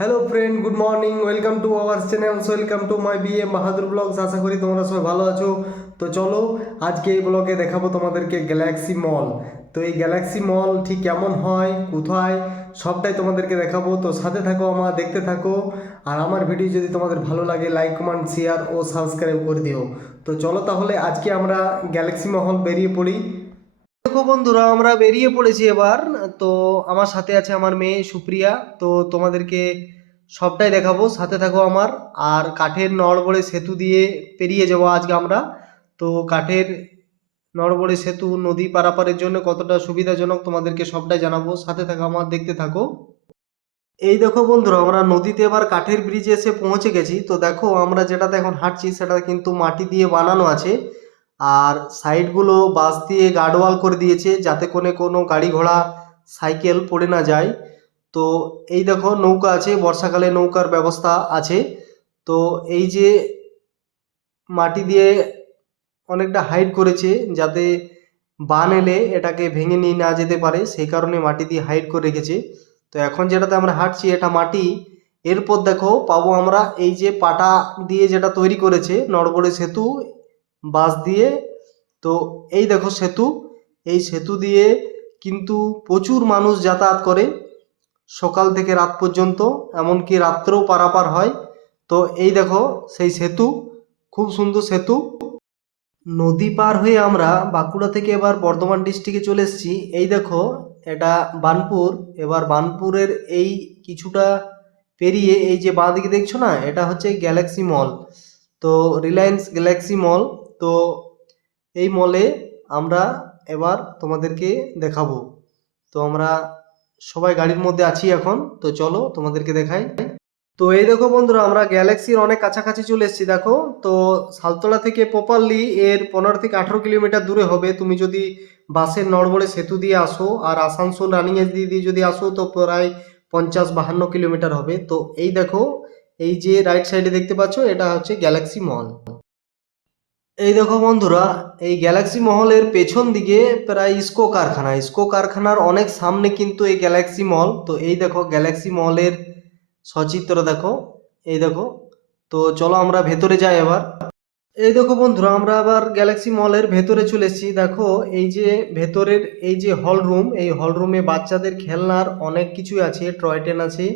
Hello friend, good morning. Welcome to our channel, welcome to my BM Bahadur blogs. আশা করি তোমরা সবাই ভালো আছো। তো চলো, আজকে এই ব্লগে দেখাবো তোমাদেরকে গ্যালাক্সি মল। তো এই গ্যালাক্সি মল ঠিক কেমন হয়, কোথায়, সবটাই তোমাদেরকে দেখাবো। তো সাথে থাকো, আমার দেখতে থাকো। আর আমার ভিডিও যদি তোমাদের ভালো লাগে, লাইক, কমেন্ট, শেয়ার ও সাবস্ক্রাইব করে দিও। তো চলো তাহলে আজকে আমরা গ্যালাক্সি মহল বেরিয়ে পড়ি। দেখো বন্ধুরা, আমরা বেরিয়ে পড়েছি এবার। তো আমার সাথে আছে আমার মেয়ে সুপ্রিয়া। তো তোমাদেরকে সবটাই দেখাবো, সাথে থাকো আমার। আর কাঠের নড়বড়ে সেতু দিয়ে পেরিয়ে যাব আজকে আমরা। তো কাঠের নড়বড়ে সেতু নদী পারাপারের জন্য কতটা সুবিধাজনক তোমাদেরকে সবটাই জানাবো, সাথে থাকো আমার, দেখতে থাকো। এই দেখো বন্ধুরা, আমরা নদীতে এবার কাঠের ব্রিজে এসে পৌঁছে গেছি। তো দেখো, আমরা যেটাতে এখন হাঁটছি সেটা কিন্তু মাটি দিয়ে বানানো আছে। আর সাইডগুলো বাঁশ দিয়ে গার্ডওয়াল করে দিয়েছে, যাতে করে কোনো গাড়ি ঘোড়া, সাইকেল পড়ে না যায়। তো এই দেখো, নৌকা আছে, বর্ষাকালে নৌকার ব্যবস্থা আছে। তো এই যে মাটি দিয়ে অনেকটা হাইট করেছে, যাতে বান এলে এটাকে ভেঙে নিয়ে না যেতে পারে, সেই কারণে মাটি দিয়ে হাইট করে রেখেছে। তো এখন যেটাতে আমরা হাঁটছি এটা মাটি। এরপর দেখো পাবো আমরা এই যে পাটা দিয়ে যেটা তৈরি করেছে নড়বড়ে সেতু, বাঁশ দিয়ে। তো এই দেখো সেতু। এই সেতু দিয়ে কিন্তু প্রচুর মানুষ যাতায়াত করে, সকাল থেকে রাত পর্যন্ত, এমনকি রাত্রেও পারাপার হয়। তো এই দেখো সেই সেতু, খুব সুন্দর সেতু। নদী পার হয়ে আমরা বাঁকুড়া থেকে এবার বর্ধমান ডিস্ট্রিক্টে চলে এসেছি। এই দেখো, এটা বার্নপুর। এবার বার্নপুরের এই কিছুটা পেরিয়ে এই যে বাঁ দিকে দেখছো না, এটা হচ্ছে গ্যালাক্সি মল। তো রিলায়েন্স গ্যালাক্সি মল। তো এই মলে আমরা এবার তোমাদেরকে দেখাবো। তো আমরা সবাই গাড়ির মধ্যে আছি এখন। তো চলো তোমাদেরকে দেখাই। তো এই দেখো বন্ধুরা, আমরা গ্যালাক্সির অনেক কাছাকাছি চলে এসেছি দেখো। তো সালতলা থেকে প্রপারলি এর 15 থেকে 18 কিলোমিটার দূরে হবে। তুমি যদি বাসের নড়বড়ে সেতু দিয়ে আসো আর আসানসোল রানিং এস দিয়ে যদি আসো, তো প্রায় 50-52 কিলোমিটার হবে। তো এই দেখো, এই যে রাইট সাইডে দেখতে পাচ্ছ, এটা হচ্ছে গ্যালাক্সি মল। এই দেখো বন্ধুরা, এই গ্যালাক্সি মহলের পেছন দিকে প্রায় ইস্কো কারখানা, ইস্কো কারখানার অনেক সামনে কিন্তু এই গ্যালাক্সি মল। তো এই দেখো গ্যালাক্সি মলের সচিত্র দেখো, এই দেখো। তো চলো আমরা ভেতরে যাই এবার। এই দেখো বন্ধুরা, আমরা আবার গ্যালাক্সি মলের ভেতরে চলে এসেছি। দেখো এই যে ভেতরের এই যে হল রুম, এই হল রুমে বাচ্চাদের খেলনার অনেক কিছুই আছে, টয় ট্রেন আছে।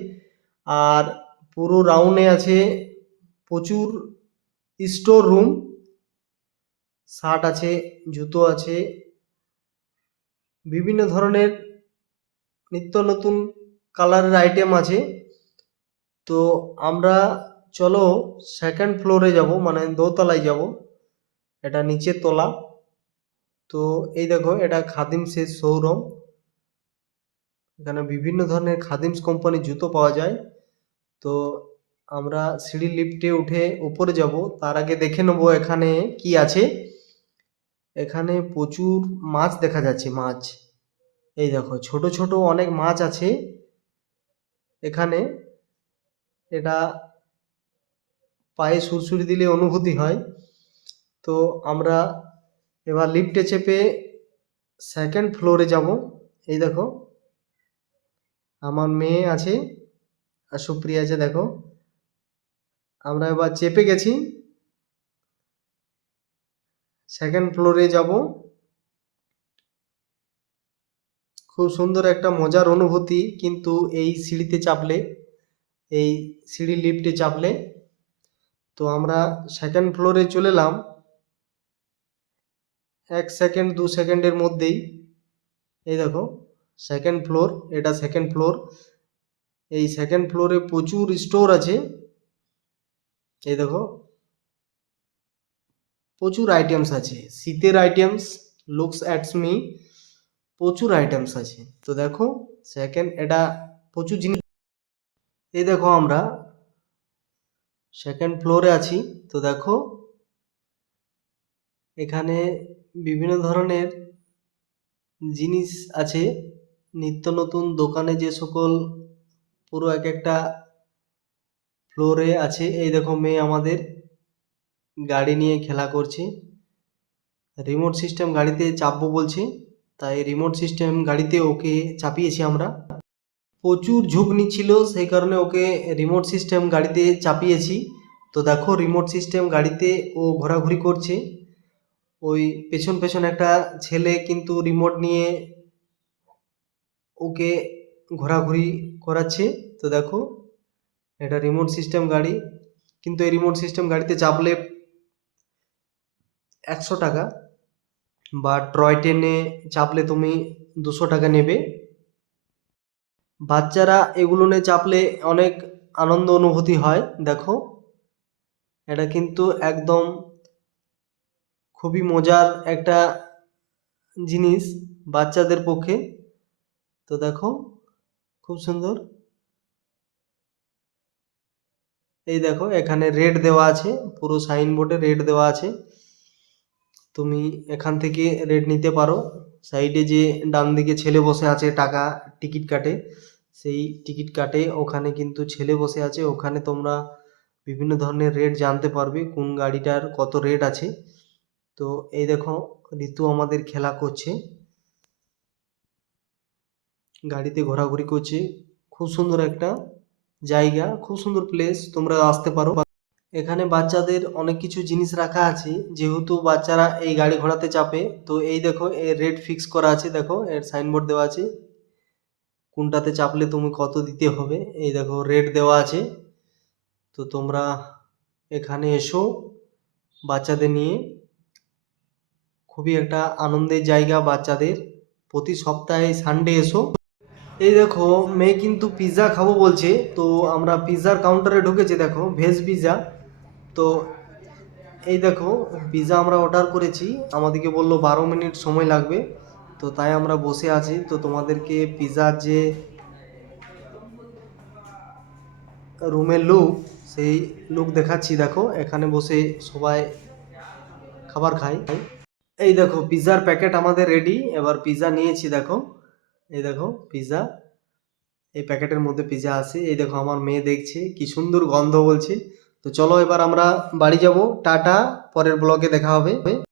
আর পুরো রাউন্ডে আছে প্রচুর স্টোর রুম, শার্ট আছে, জুতো আছে, বিভিন্ন ধরনের নিত্য নতুন কালারের আইটেম আছে। তো আমরা চলো সেকেন্ড ফ্লোরে যাব, মানে দোতলায় যাব, এটা নিচের তলা। তো এই দেখো, এটা খাদিমস এর শোরুম। এখানে বিভিন্ন ধরনের খাদিমস কোম্পানির জুতো পাওয়া যায়। তো আমরা সিঁড়ি লিফটে উঠে উপরে যাব, তার আগে দেখে নেবো এখানে কি আছে। এখানে প্রচুর মাছ দেখা যাচ্ছে, মাছ। এই দেখো ছোট ছোট অনেক মাছ আছে এখানে। এটা পায়ে সুরসুরি দিলে অনুভূতি হয়। তো আমরা এবার লিফটে চেপে সেকেন্ড ফ্লোরে যাব। এই দেখো, আমার মেয়ে আছে আর সুপ্রিয়া আছে দেখো। আমরা এবার চেপে গেছি, সেকেন্ড ফ্লোরে যাব। খুব সুন্দর একটা মজার অনুভূতি কিন্তু এই সিঁড়িতে চাপলে, এই সিঁড়ি লিফটে চাপলে। তো আমরা সেকেন্ড ফ্লোরে চলে এলাম 1 সেকেন্ড 2 সেকেন্ডের মধ্যেই। এই দেখো সেকেন্ড ফ্লোর, এটা সেকেন্ড ফ্লোর। এই সেকেন্ড ফ্লোরে প্রচুর স্টোর আছে। এই দেখো প্রচুর আইটেমস আছে, শীতের আইটেমস, লুকস অ্যাটস মি, প্রচুর আইটেমস আছে। তো দেখো সেকেন্ড, এটা প্রচুর জিনিস। এই দেখো আমরা সেকেন্ড ফ্লোরে আছি। তো দেখো এখানে বিভিন্ন ধরনের জিনিস আছে, নিত্য নতুন দোকানে যে সকল, পুরো এক একটা ফ্লোরে আছে। এই দেখো মেয়ে আমাদের গাড়ি নিয়ে খেলা করছে, রিমোট সিস্টেম গাড়িতে চাপবো বলছে, তাই রিমোট সিস্টেম গাড়িতে ওকে চাপিয়েছি আমরা। প্রচুর ঝুঁক নিচ্ছিল, সেই কারণে ওকে রিমোট সিস্টেম গাড়িতে চাপিয়েছি। তো দেখো রিমোট সিস্টেম গাড়িতে ও ঘোরাঘুরি করছে। ওই পেছন পেছন একটা ছেলে কিন্তু রিমোট নিয়ে ওকে ঘোরাঘুরি করাচ্ছে। তো দেখো এটা রিমোট সিস্টেম গাড়ি, কিন্তু এই রিমোট সিস্টেম গাড়িতে চাপলে 100 টাকা, বা টয় ট্রেনে চাপলে তুমি 200 টাকা নেবে। বাচ্চারা এগুলো নিয়ে চাপলে অনেক আনন্দ অনুভূতি হয়। দেখো এটা কিন্তু একদম খুবই মজার একটা জিনিস বাচ্চাদের পক্ষে। তো দেখো খুব সুন্দর। এই দেখো এখানে রেট দেওয়া আছে, পুরো সাইনবোর্ডে রেট দেওয়া আছে, তুমি এখান থেকে রেট নিতে পারো। সাইডে যে ডান দিকে ছেলে বসে আছে টাকা টিকিট কাটে, সেই টিকিট কাটে ওখানে কিন্তু ছেলে বসে আছে, ওখানে তোমরা বিভিন্ন ধরনের রেট জানতে পারবে কোন গাড়িটার কত রেট আছে। তো এই দেখো ঋতু আমাদের খেলা করছে, গাড়িতে ঘোরাঘুরি করছে। খুব সুন্দর একটা জায়গা, খুব সুন্দর প্লেস, তোমরা আসতে পারো। এখানে বাচ্চাদের অনেক কিছু জিনিস রাখা আছে, যেহেতু বাচ্চারা এই গাড়ি ঘোড়াতে চাপে। তো এই দেখো এর রেট ফিক্স করা আছে, দেখো এর সাইনবোর্ড দেওয়া আছে কোনটাতে চাপলে তুমি কত দিতে হবে। এই দেখো রেট দেওয়া আছে। তো তোমরা এখানে এসো বাচ্চাদের নিয়ে, খুবই একটা আনন্দের জায়গা বাচ্চাদের। প্রতি সপ্তাহে সানডে এসো। এই দেখো মেয়ে কিন্তু পিৎজা খাবো বলছে, তো আমরা পিৎজার কাউন্টারে ঢুকেছি, দেখো ভেজ পিৎজা। তো এই দেখো পিৎজা আমরা অর্ডার করেছি, আমাদেরকে বললো 12 মিনিট সময় লাগবে। তো তাই আমরা বসে আছি। তো তোমাদেরকে পিৎজার যে রুমের লুক, সেই লুক দেখাচ্ছি। দেখো এখানে বসে সবাই খাবার খায়। এই দেখো পিৎজার প্যাকেট আমাদের রেডি, এবার পিৎজা নিয়েছি। দেখো এই দেখো পিৎজা, এই প্যাকেটের মধ্যে পিৎজা আছে। এই দেখো আমার মেয়ে দেখছে কি সুন্দর গন্ধ বলছে। তো চলো এবার আমরা বাড়ি যাব। টাটা, পরের ব্লগে দেখা হবে।